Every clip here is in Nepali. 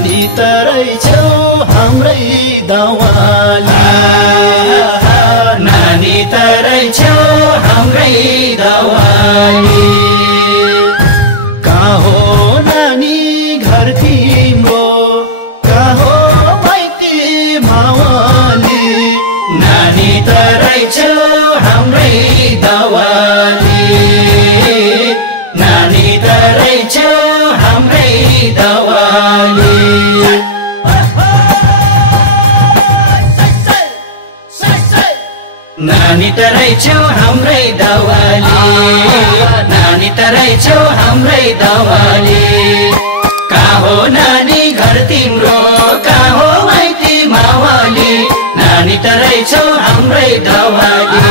नानी तरै छेउ हाम्रै दवाली नानी तरै छेउ हाम्रै दवाली कहाँ हो नानी घर तिम्रो कहाँ हो माइती मावली नानी तरै छेउ हाम्रै दवाली नानी तरै छेउ हाम्रै दवाली नानी तरै छेउ हाम्रै दवाली नानी तरै छेउ हाम्रै दवाली कहाँ हो नानी घर तिम्रो कहाँ हो माइती मावली नानी तरै छेउ हाम्रै दवाली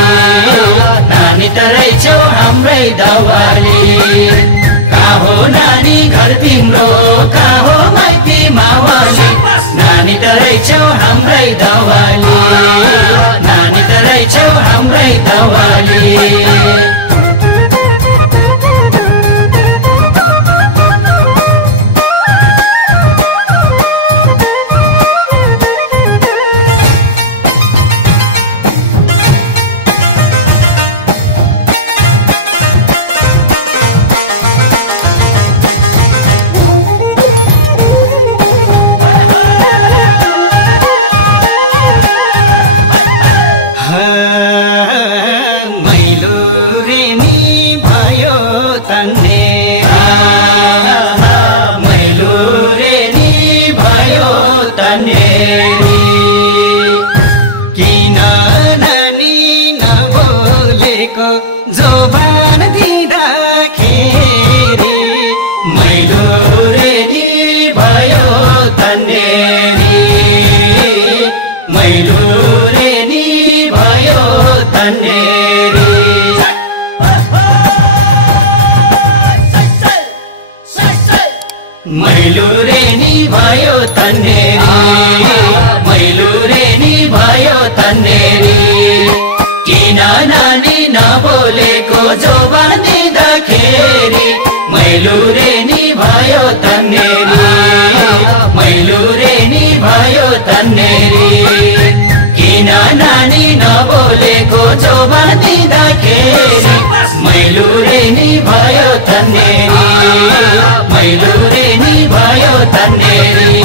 नानी तरै छेउ हाम्रै दवाली कहाँ हो नानी घर तिम्रो कहाँ हो माइती मावली नानी तरै छेउ हाम्रै दवाली नानी तरै छेउ हाम्रै दवाली किन नानी नबोलेको जोबान दिँदाखेरि मैलो रेडी भयो तन्नेरी मैलो रेडी भयो तन्नेरी मैलो रेनी भयो तन्नेरी मैलो रेनी भयो तन्नेरी किन नानी नबोलेको जोबान दिँदाखेरि मैलो रेनी भयो तन्नेरी मैलो रेनी भयो तन्नेरी किन नानी नबोलेको जोबान दिँदाखेरि मैलो रेनी भयो तन्नेरी मैलो रेनी भयो तन्नेरी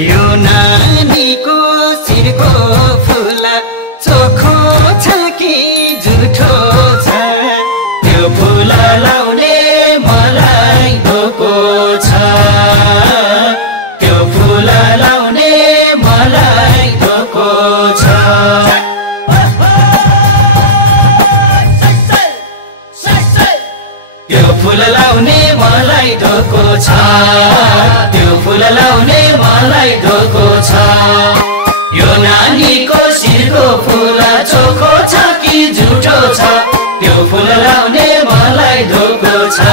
यो नानीको शिरको फुल चोखो छ कि झुठो छ त्यो फुल लाउने मलाई धोको छ त्यो फुल लाउने मलाई धोको छ त्यो फुल लाउने मलाई धोको छ त्यो फुल लाउने मलाई धोको छ यो नानीको शिरको फुल चोखो छ कि झुठो छ त्यो फुल लाउने मलाई धोको छ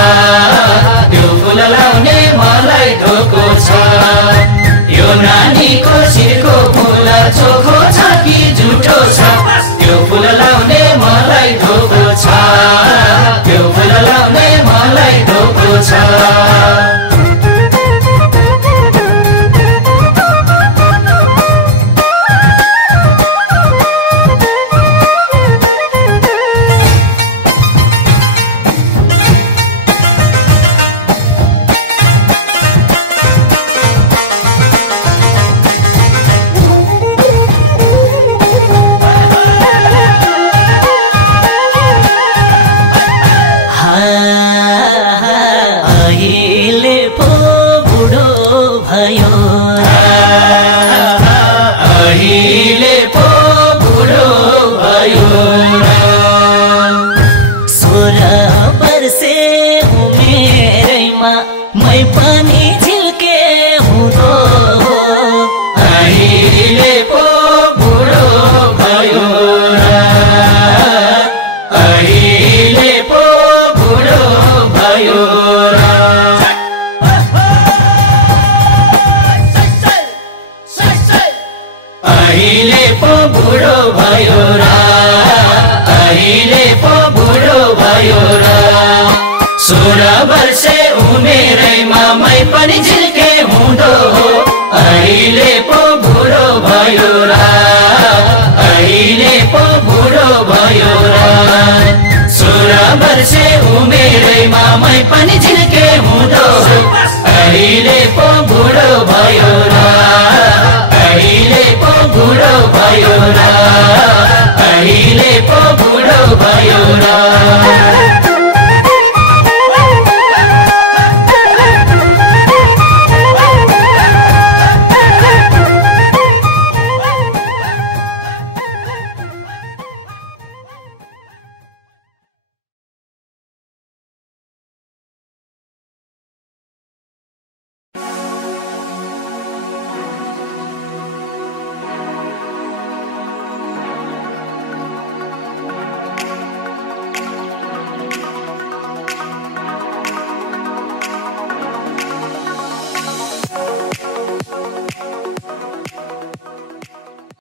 त्यो फुल लाउने मलाई धोको छ यो नानीको शिरको फुल चोखो छ कि झुठो छ त्यो फुल लाउने मलाई धोको छ त्यो फुल लाउने मलाई धोको छ भयो र अहिले पो बुढो भयो र 16 वर्षे उमेरैमा मै पनि झिल्के हुँदो हो अहिले पो बुढो भयो र अहिले पो बुढो भयो र 16 वर्षे उमेरैमा मै पनि झिल्के हुँदो हो अहिले पो बुढो भयो र अहिले पो बुढो भयो र अहिले पो बुढो भयो र